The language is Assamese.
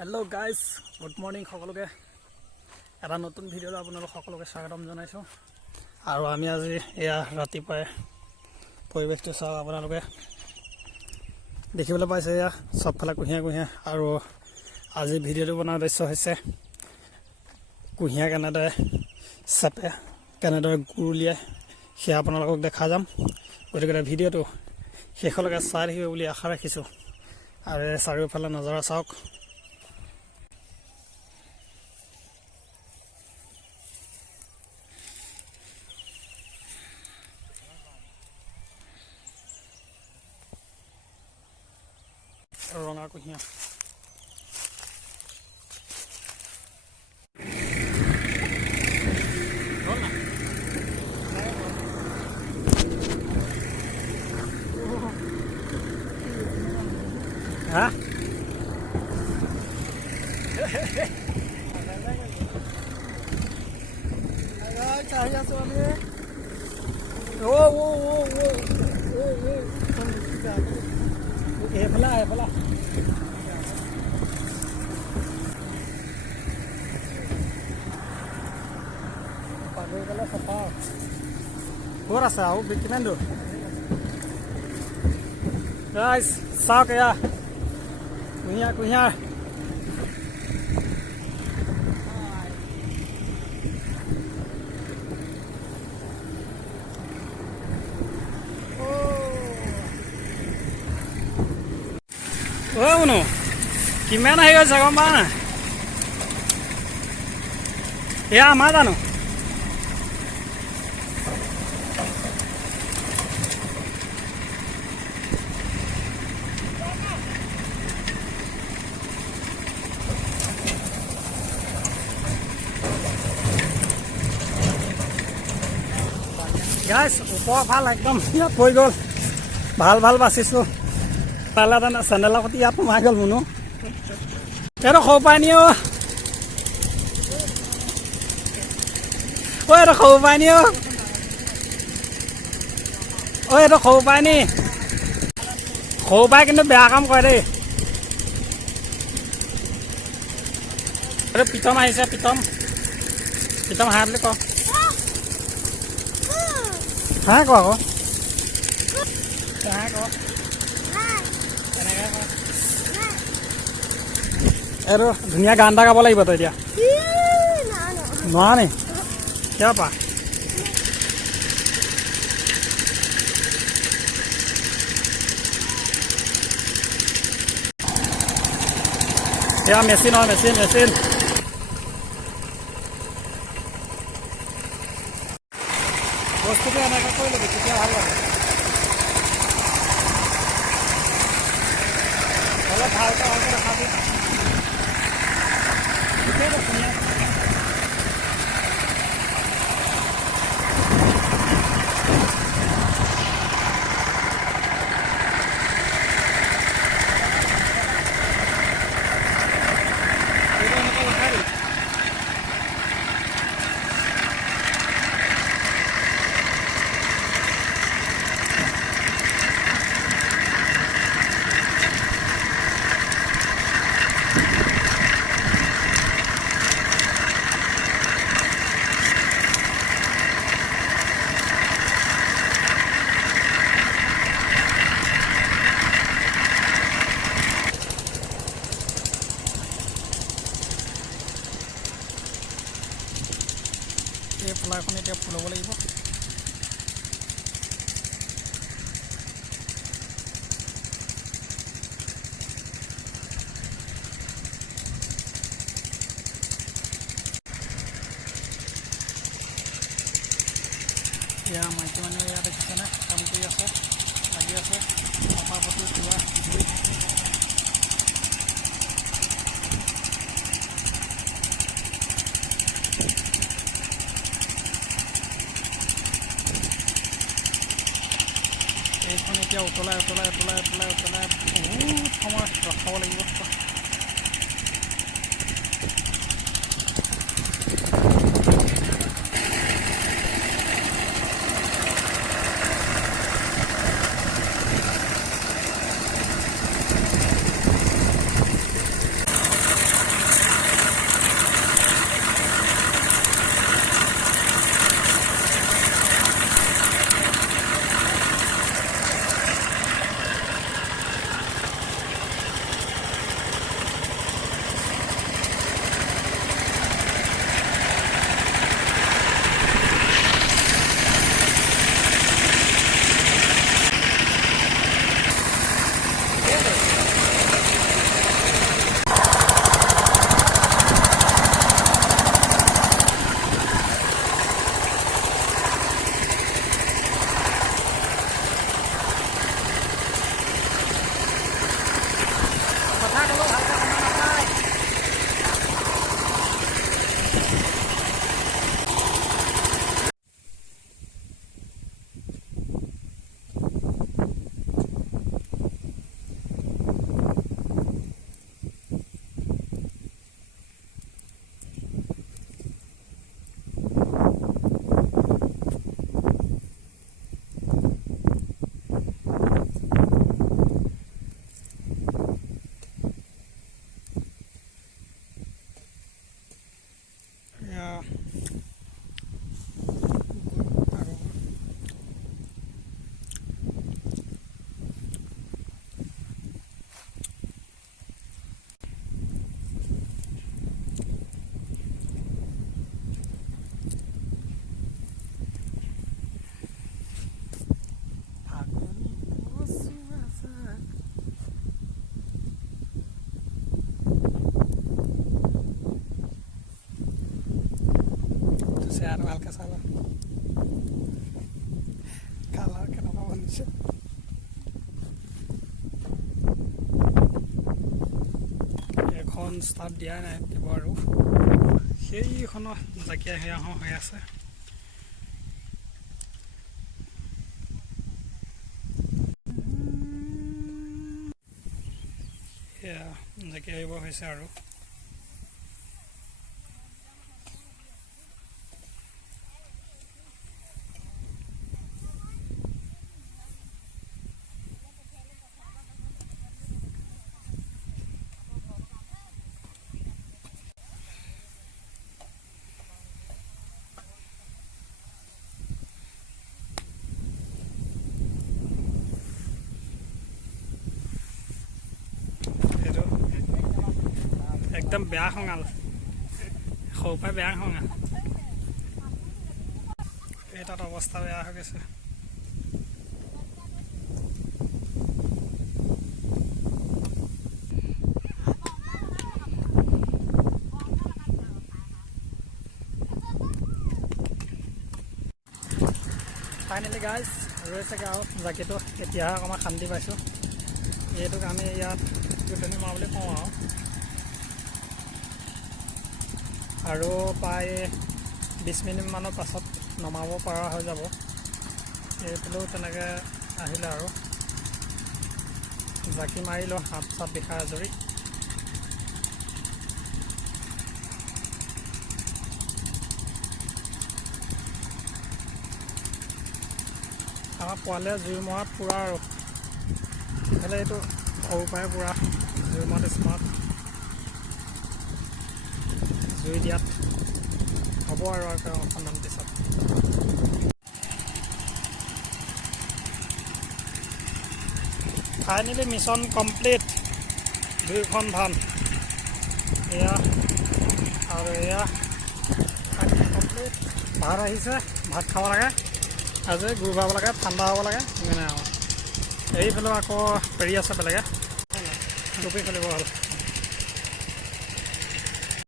হেল্ল' গাইজ, গুড মৰ্ণিং সকলোকে। এটা নতুন ভিডিঅ'লৈ আপোনালোক সকলোকে স্বাগতম জনাইছোঁ। আৰু আমি আজি এয়া ৰাতিপুৱাই পৰিৱেশটো চাওঁ। আপোনালোকে দেখিবলৈ পাইছে এয়া চবফালে কুঁহিয়াৰ কুঁহিয়াৰ। আৰু আজি ভিডিঅ'টো বনোৱাৰ উদ্দেশ্য হৈছে কুঁহিয়াৰ কেনেদৰে চেপে, কেনেদৰে গুৰ উলিয়াই, সেয়া আপোনালোকক দেখা যাম। গতিকে ভিডিঅ'টো শেষলৈকে চাই থাকিব বুলি আশা ৰাখিছোঁ। আৰু চাৰিওফালে নজৰা চাওক। ৰঙা কুঁহিয়াৰ হা চাহি আছোঁ আমি। এইফালে এইফালে পাগৰি গ'লে চফা ক'ত আছে আৰু কিমান দূৰ গাইজ চাওক। এয়া কুঁহিয়াৰ কুঁহিয়াৰ শুনো কিমান আহি গৈছে গম পাওঁ নাই? এয়া আমাৰ জানো গাইজ? ওপৰ ভাল একদম ইয়াত পৰি গ'ল। ভাল ভাল বাচিছোঁ। পালে তেনে চেণ্ডেলৰ সৈতে ইয়াত সোমাই গ'ল মুনু। এইটো সৰু পাই নি? এইটো সৰু পাই নি? এইটো সৰু পাই নি? সৰু পাই কিন্তু বেয়া কাম কৰে দেই। এইটো প্ৰীতম আহিছে। প্ৰীতম হাঁহ বুলি কওঁ। হাঁহ কওঁ আকৌ হাঁহ কওঁ তেনেকৈ কওঁ। এইটো ধুনীয়া গান এটা গাব লাগিব তই এতিয়া। নোৱাৰ নি? কিয় পা? এয়া মেচিন হয়, মেচিন মেচিন। বস্তুটো এনেকৈ কৰি ল'বি তেতিয়া ভাল লাগে। অলপ ভালকৈ দেখাবি। ধুনীয়া এই ফ্লাইখন এতিয়া ফুলাব লাগিব। এয়া মাইকী মানুহে ইয়াত দেখিছেনে কাম কৰি আছে, লাগি আছে। পটাপটি কিবা ধুই এইখন এতিয়া উতলাই বহুত সময় ৰখাব লাগিব। ভালকৈ চাই লওঁ কালাৰ কেনেকুৱা বনিছে এখন ষ্টাৰ্ট দিয়া নাই দিব আৰু সেইখনৰ জাকিয়া সেয়া হৈ আছে সেয়া জাকিয়া আহিব হৈছে আৰু একদম বেয়া খঙাল সৰু পৰাই বেয়া খঙাল এই তাত অৱস্থা বেয়া হৈ গৈছে ফাইনেলি গাইজ ৰৈছেগৈ আৰু জাকিটো এতিয়াহে অকণমান শান্তি পাইছোঁ এইটোক আমি ইয়াত গুটনি মৰা বুলি কওঁ আৰু প্ৰায় 20 মিনিটমানৰ পাছত নমাব পৰা হৈ যাব এইফালেও তেনেকৈ আহিলে আৰু জাকি মাৰিলোঁ হাত চাত বিষাই আজৰি আমাৰ পোৱালীয়ে জুই মৰাত পূৰা আৰু এইফালে এইটো সৰু পৰাই পূৰা জুই মৰাত স্মাৰ্ট জুই দিয়াত হ'ব আৰু অকণমান পিছত ফাইনেলি মিছন কমপ্লিট 2খন ধান এয়া আৰু এয়া কমপ্লিট ভাত আহিছে ভাত খাব লাগে আজি গুৰ ভাব লাগে ঠাণ্ডা হ'ব লাগে সিমানে আৰু এইফালেও আকৌ পেৰি আছে বেলেগে টুপি খুলিব হ'ল